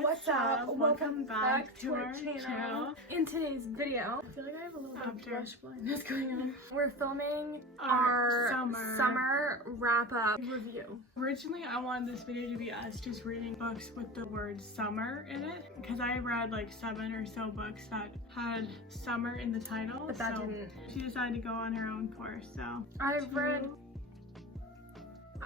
What's up? Welcome back to our channel. In today's video, I feel like I have a little bit of blush blindness going on. We're filming our summer wrap-up review. Originally, I wanted this video to be us just reading books with the word summer in it, because I read like 7 or so books that had summer in the title. But that didn't. She decided to go on her own course, so.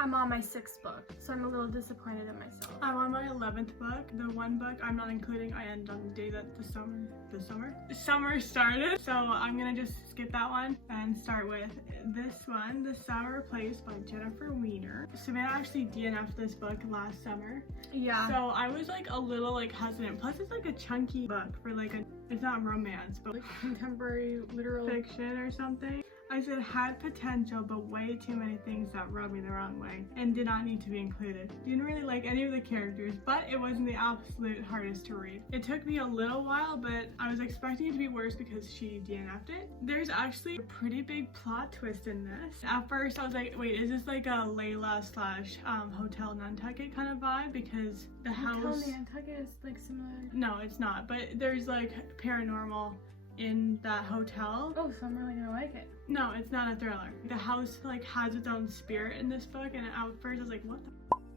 I'm on my 6th book, so I'm a little disappointed in myself. I'm on my 11th book. The one book I'm not including, I end on the day that the summer started. So I'm gonna just skip that one and start with this one, The Sour Place by Jennifer Weiner. Savannah actually DNF'd this book last summer. Yeah. So I was like a little like hesitant. Plus it's like a chunky book for like it's not romance, but like contemporary literal fiction or something. I said had potential, but way too many things that rubbed me the wrong way and did not need to be included. Didn't really like any of the characters, but it wasn't the absolute hardest to read. It took me a little while, but I was expecting it to be worse because she DNF'd it. There's actually a pretty big plot twist in this. At first I was like, wait, is this like a Layla slash Hotel Nantucket kind of vibe? Because the house... Hotel Nantucket is like similar. No, it's not, but there's like paranormal in that hotel. Oh, so I'm really gonna like it. No, it's not a thriller. The house like has its own spirit in this book, and at first I was like, what the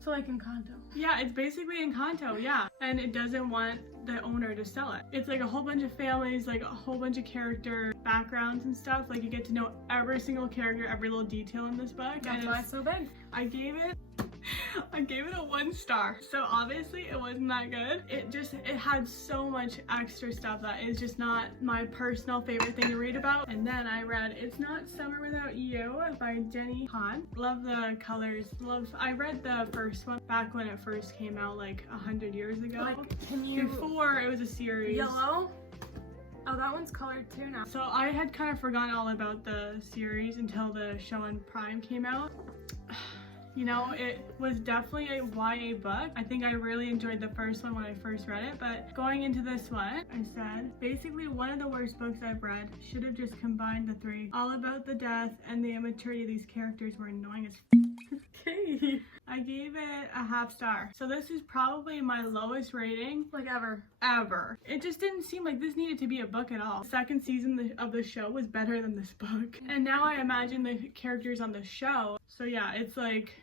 So like Encanto. Yeah, it's basically Encanto, yeah. And it doesn't want the owner to sell it. It's like a whole bunch of families, like a whole bunch of character backgrounds and stuff. Like you get to know every single character, every little detail in this book. That's why it's so big. I gave it a 1 star. So obviously it wasn't that good. It had so much extra stuff that is just not my personal favorite thing to read about. And then I read It's Not Summer Without You by Jenny Han. Love the colors. I read the first one back when it first came out like 100 years ago. Like, can you... Before it was a series. Yellow? Oh, that one's colored too now. So I had kind of forgotten all about the series until the show on Prime came out. You know, it was definitely a YA book. I think I really enjoyed the first one when I first read it, but going into this one, I said, basically one of the worst books I've read. Should have just combined the 3. All about the death and the immaturity of these characters were annoying as okay. I gave it a 1/2 star. So this is probably my lowest rating. Like ever. Ever. It just didn't seem like this needed to be a book at all. The 2nd season of the show was better than this book. And now I imagine the characters on the show. So yeah, it's like,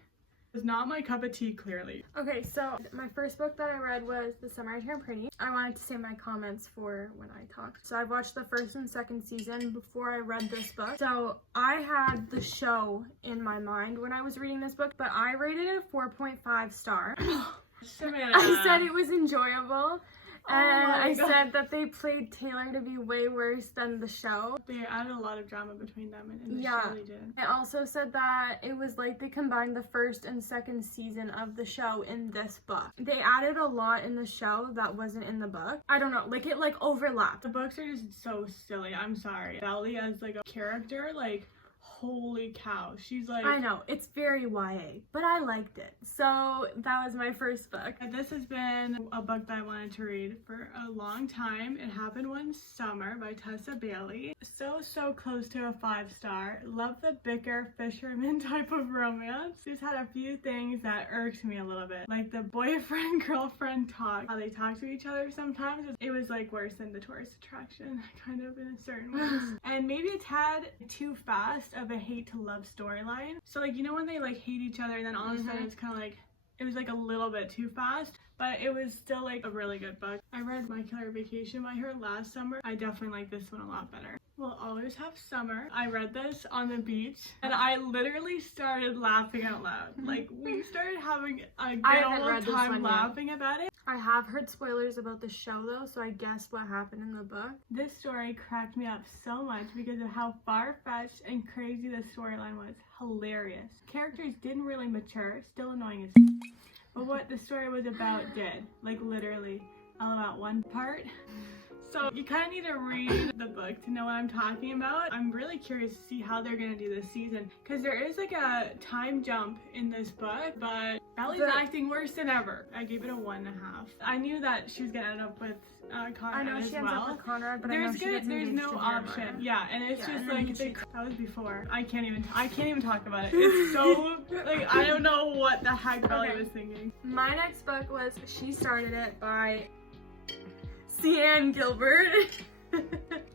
it's not my cup of tea, clearly. Okay, so my first book that I read was The Summer I Turned Pretty. I wanted to save my comments for when I talked. So I've watched the 1st and 2nd season before I read this book. So I had the show in my mind when I was reading this book, but I rated it a 4.5 star. I said it was enjoyable. And I said that they played Taylor to be way worse than the show. They added a lot of drama between them, and the yeah, show they did. I also said that it was like they combined the 1st and 2nd season of the show in this book. They added a lot in the show that wasn't in the book. I don't know, like it like overlapped. The books are just so silly. I'm sorry. Belly as like a character, like holy cow, she's like... I know, it's very YA, but I liked it. So that was my first book. This has been a book that I wanted to read for a long time. It Happened One Summer by Tessa Bailey. So close to a 5 star. Love the bicker fisherman type of romance. Just had a few things that irked me a little bit. Like the boyfriend-girlfriend talk. How they talk to each other sometimes. It was like worse than the tourist attraction, kind of in a certain way. And maybe a tad too fast of a hate to love storyline. So like, you know when they like hate each other and then all of a sudden it's kind of like, it was like a little bit too fast, but it was still like a really good book. I read My Killer Vacation by her last summer. I definitely like this one a lot better. We'll Always Have Summer. I read this on the beach and I literally started laughing out loud. Like we started having a good old time laughing about it. I have heard spoilers about the show though, so I guessed what happened in the book. This story cracked me up so much because of how far-fetched and crazy the storyline was. Hilarious. Characters didn't really mature, still annoying as but what the story was about did. Like literally, all about one part. So you kind of need to read the book to know what I'm talking about. I'm really curious to see how they're gonna do this season because there is like a time jump in this book, but Bellie's acting worse than ever. I gave it a 1.5. I knew that she was gonna end up with Conrad I know as she ends well. up with Conrad, but I know she gets There's engaged no to option. Jeremiah. Yeah, and it's Yeah, just and then like she- that was before. I can't even talk about it. It's so like I don't know what the heck Bellie Okay. was thinking. My next book was She Started It by Cian Gilbert.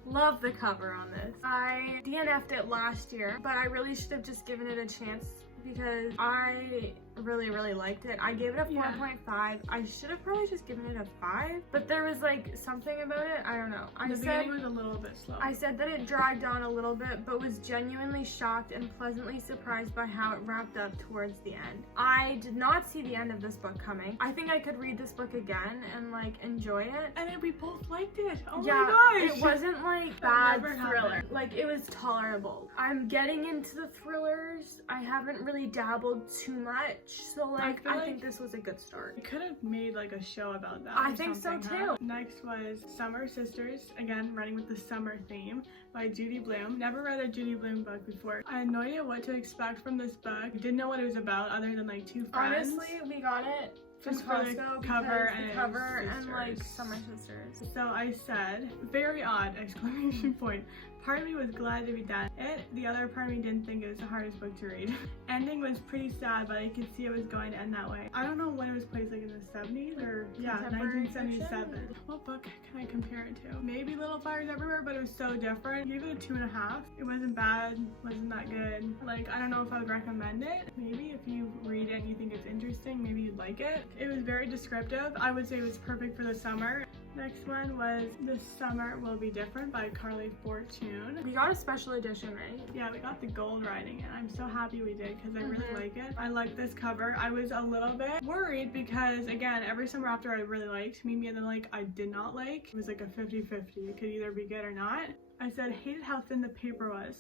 Love the cover on this. I DNF'd it last year, but I really should have just given it a chance because I really liked it. I gave it a 4.5. I should have probably just given it a 5, but there was like something about it, I don't know. The beginning was a little bit slow. I said that it dragged on a little bit, but was genuinely shocked and pleasantly surprised by how it wrapped up towards the end. I did not see the end of this book coming. I think I could read this book again and like enjoy it. And then we both liked it. Oh Yeah, my gosh. it wasn't like bad never thriller. happened. Like it was tolerable. I'm getting into the thrillers. I haven't really dabbled too much, so like I think this was a good start. We could have made like a show about that. I or think so, something, too. huh? Next was Summer Sisters, again running with the summer theme by Judy Blume. Never read a Judy Blume book before. I had no idea what to expect from this book. Didn't know what it was about other than like two friends. Honestly, we got it from Just for the Costco cover because and the cover and sisters. like Summer Sisters. So I said, very odd, exclamation point. Part of me was glad to be done. The other part of me didn't think it was the hardest book to read. Ending was pretty sad, but I could see it was going to end that way. I don't know when it was placed, like in the 70s or Contemporary 1977. fiction? What book can I compare it to? Maybe Little Fires Everywhere, but it was so different. I gave it a 2.5. It wasn't bad, wasn't that good. Like, I don't know if I would recommend it. Maybe if you read it and you think it's interesting, maybe you'd like it. It was very descriptive. I would say it was perfect for the summer. Next one was This Summer Will Be Different by Carly Fortune. We got a special edition, right? Yeah, we got the gold writing and I'm so happy we did because I really like it. I like this cover. I was a little bit worried because again, every summer after I really liked, Mimi and then like I did not like. It was like a 50-50. It could either be good or not. I said hated how thin the paper was.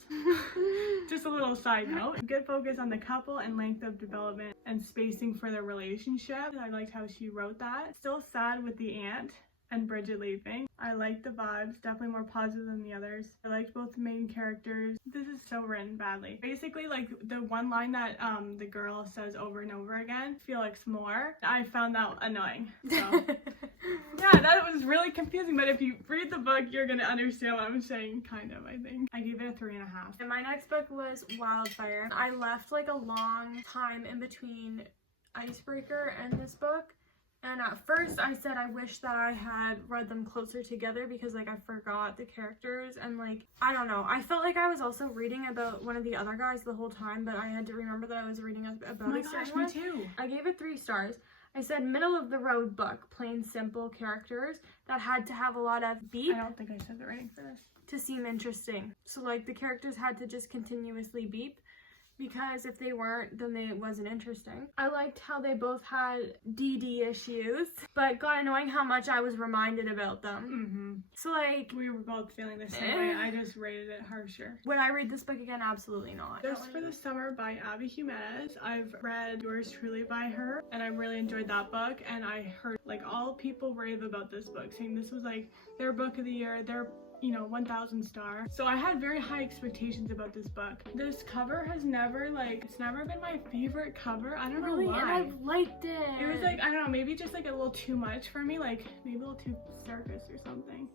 Just a little side note. Good focus on the couple and length of development and spacing for their relationship. I liked how she wrote that. Still sad with the aunt and Bridget leaving. I liked the vibes, definitely more positive than the others. I liked both the main characters. This is so written badly. Basically, like the one line that the girl says over and over again, Felix more, I found that annoying. So yeah, that was really confusing, but if you read the book, you're gonna understand what I'm saying, kind of, I think. I gave it a 3.5. And my next book was Wildfire. I left like a long time in between Icebreaker and this book. And at first I said I wish that I had read them closer together because like I forgot the characters and like, I don't know. I felt like I was also reading about one of the other guys the whole time, but I had to remember that I was reading about Oh my a certain gosh, me one. too. I gave it 3 stars. I said middle of the road book, plain simple characters that had to have a lot of beep I don't think I said the rating for this. to seem interesting. So like the characters had to just continuously beep because if they weren't, then it wasn't interesting. I liked how they both had DD issues, but got annoying how much I was reminded about them. So like, We were both feeling the same way. I just rated it harsher. would I read this book again? Absolutely not. Just for the Summer by Abby Jimenez. I've read Yours Truly by her and I really enjoyed that book, and I heard like all people rave about this book, saying this was like their book of the year, their 1,000 star. So I had very high expectations about this book. This cover has never it's never been my favorite cover. I don't know Really, why. and I liked it. It was like, I don't know, maybe just like a little too much for me, like maybe a little too circus or something.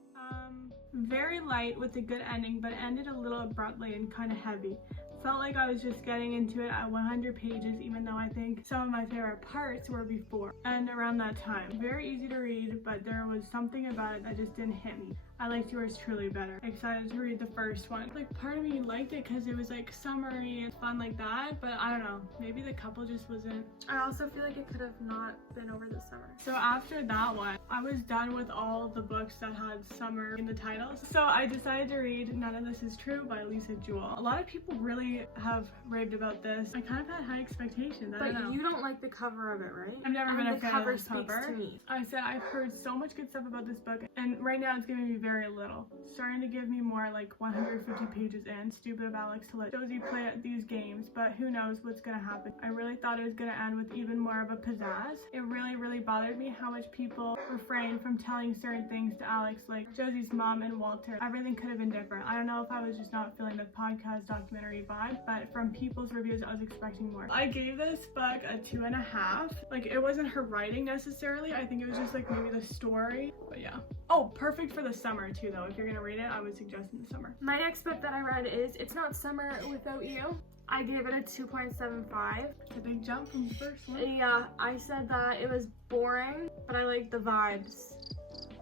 Very light with a good ending, but ended a little abruptly and kind of heavy. Felt like I was just getting into it at 100 pages, even though I think some of my favorite parts were before and around that time. Very easy to read, but there was something about it that just didn't hit me. I liked Yours Truly better. Excited to read the first one. Like part of me liked it because it was like summery and fun like that, but I don't know, maybe the couple just wasn't. I also feel like it could have not been over the summer. So after that one, I was done with all the books that had summer in the titles. So I decided to read None of This Is True by Lisa Jewell. A lot of people really have raved about this. I kind of had high expectations. I But don't know. you don't like the cover of it, right? I've never been a the fan cover of the speaks cover. to me. I said I've heard so much good stuff about this book, and right now it's giving me very little. Starting to give me more like 150 pages in. Stupid of Alex to let Josie play at these games, but who knows what's gonna happen. I really thought it was gonna end with even more of a pizzazz. It really bothered me how much people refrained from telling certain things to Alex, like Josie's mom and Walter. Everything could have been different. I don't know if I was just not feeling the podcast documentary vibe, but from people's reviews I was expecting more. I gave this book a 2.5. Like, it wasn't her writing necessarily, I think it was just like maybe the story, but yeah. Oh, perfect for the summer too though. If you're gonna read it, I would suggest in the summer. My next book that I read is It's Not Summer Without You. I gave it a 2.75. It's a big jump from the first one. Yeah, I said that it was boring, but I liked the vibes,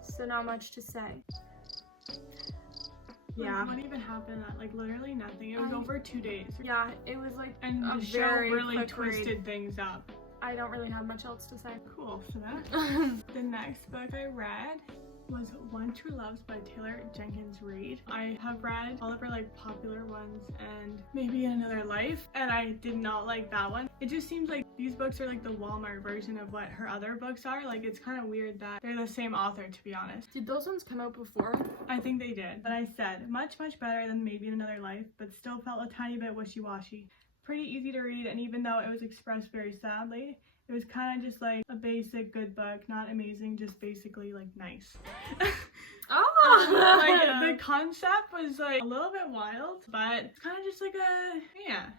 so not much to say. Yeah. Like, what even happened? Like literally nothing. It was over 2 days. Yeah, it was like And a the show very really quick twisted read. things up. I don't really have much else to say. Cool. So that. The next book I read was One True Loves by Taylor Jenkins Reid. I have read all of her like popular ones and Maybe in Another Life, and I did not like that one. It just seems like these books are like the Walmart version of what her other books are. Like, it's kind of weird that they're the same author, to be honest. Did those ones come out before? I think they did, but I said much better than Maybe in Another Life, but still felt a tiny bit wishy-washy. Pretty easy to read, and even though it was expressed very sadly, it was kind of just like a basic good book, not amazing, just basically like nice. Oh! Like the concept was like a little bit wild, but it's kind of just like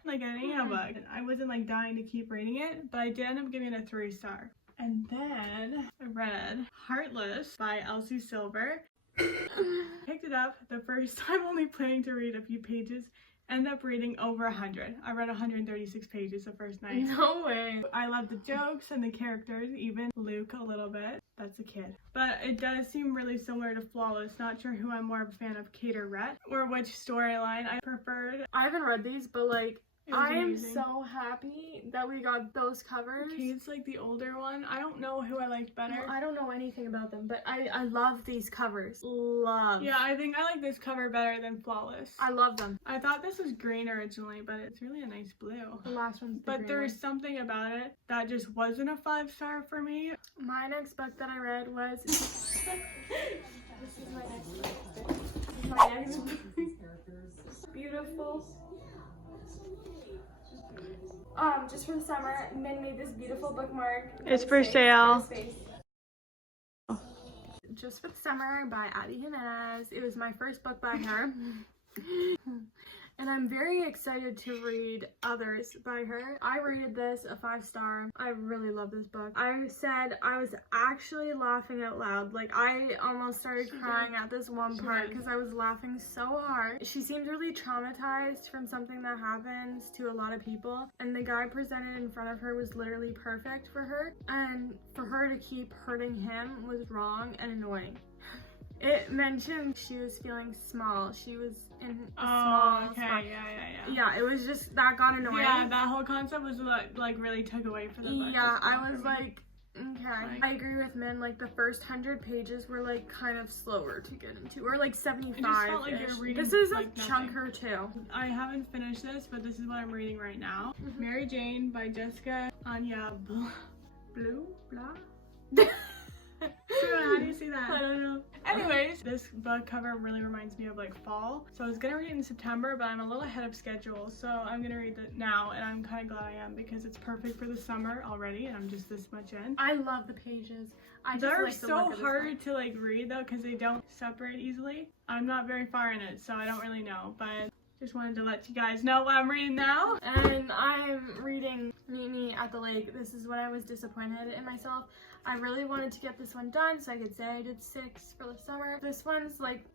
like an Anna book. I wasn't like dying to keep reading it, but I did end up giving it a 3-star. And then I read Heartless by Elsie Silver. Picked it up the first time, only planning to read a few pages. Ended up reading over 100. I read 136 pages the first night. No way. I love the jokes and the characters, even Luke a little bit. That's a kid. But it does seem really similar to Flawless. Not sure who I'm more of a fan of, Kate or Rhett, or which storyline I preferred. I haven't read these, but like, It was I am amazing. so happy that we got those covers. Kate's like the older one. I don't know who I liked better. Well, I don't know anything about them, but I love these covers. Love. Yeah, I think I like this cover better than Flawless. I love them. I thought this was green originally, but it's really a nice blue. The last one's the But green there's one. something about it that just wasn't a 5-star for me. My next book that I read was... This is my next book. This is my next book. Beautiful. Just for the summer, Min made this beautiful bookmark. It's for sale. Just for the Summer by Abby Jimenez. It was my first book by her. And I'm very excited to read others by her. I rated this a 5-star. I really love this book. I said I was actually laughing out loud. Like, I almost started crying at this one part because I was laughing so hard. She seemed really traumatized from something that happens to a lot of people, and the guy presented in front of her was literally perfect for her, and for her to keep hurting him was wrong and annoying. It mentioned she was feeling small. She was in a small okay, spot. yeah. Yeah, it was just, that got annoying. Yeah, that whole concept was what, like, really took away from the book. Yeah, I was like, okay. I agree with Min, like, the first 100 pages were, like, kind of slower to get into, or, like, 75-ish. It just felt like you're reading, This is like, a nothing. chunker, too. I haven't finished this, but this is what I'm reading right now. Mary Jane by Jessica Anya Blue? Blah? How do you see that? I don't know. Anyways, this book cover really reminds me of like fall. So I was gonna read it in September, but I'm a little ahead of schedule. So I'm gonna read it now, and I'm kind of glad I am because it's perfect for the summer already, and I'm just this much in. I love the pages. I just They're like the so look of this hard book. to like read though because they don't separate easily. I'm not very far in it, so I don't really know, but just wanted to let you guys know what I'm reading now. And I'm reading Meet Me at the Lake. This is when I was disappointed in myself. I really wanted to get this one done so I could say I did 6 for the summer. This one's like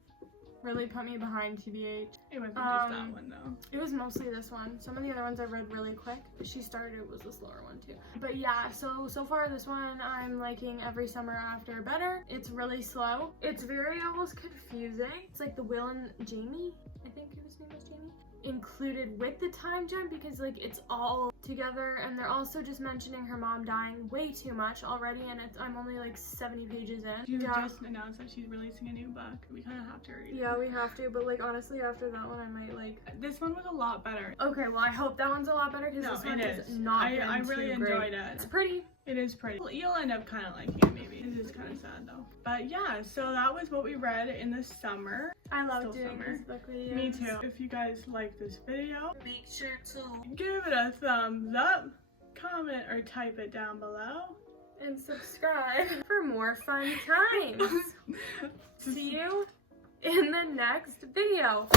really put me behind TBH. It wasn't just that one though. It was mostly this one. Some of the other ones I read really quick. She started was a slower one too. But yeah, so far this one I'm liking Every Summer After better. It's really slow. It's very almost confusing. It's like the Will and Jamie. I think his name was Jamie. included with the time jump because like it's all together, and they're also just mentioning her mom dying way too much already, and I'm only like 70 pages in. You just announced that she's releasing a new book. We kind of have to read it. Yeah, we have to, but like honestly after that one I might like. This one was a lot better. Okay, well I hope that one's a lot better because this one is not I really enjoyed it. It's pretty. It is pretty. You'll end up kind of liking it maybe. It is kind of sad though. But yeah, so that was what we read in the summer. I love Still doing summer. these book videos. Me too. If you guys like this video, Make sure to give it a thumbs up, comment or type it down below. and subscribe for more fun times. See you in the next video.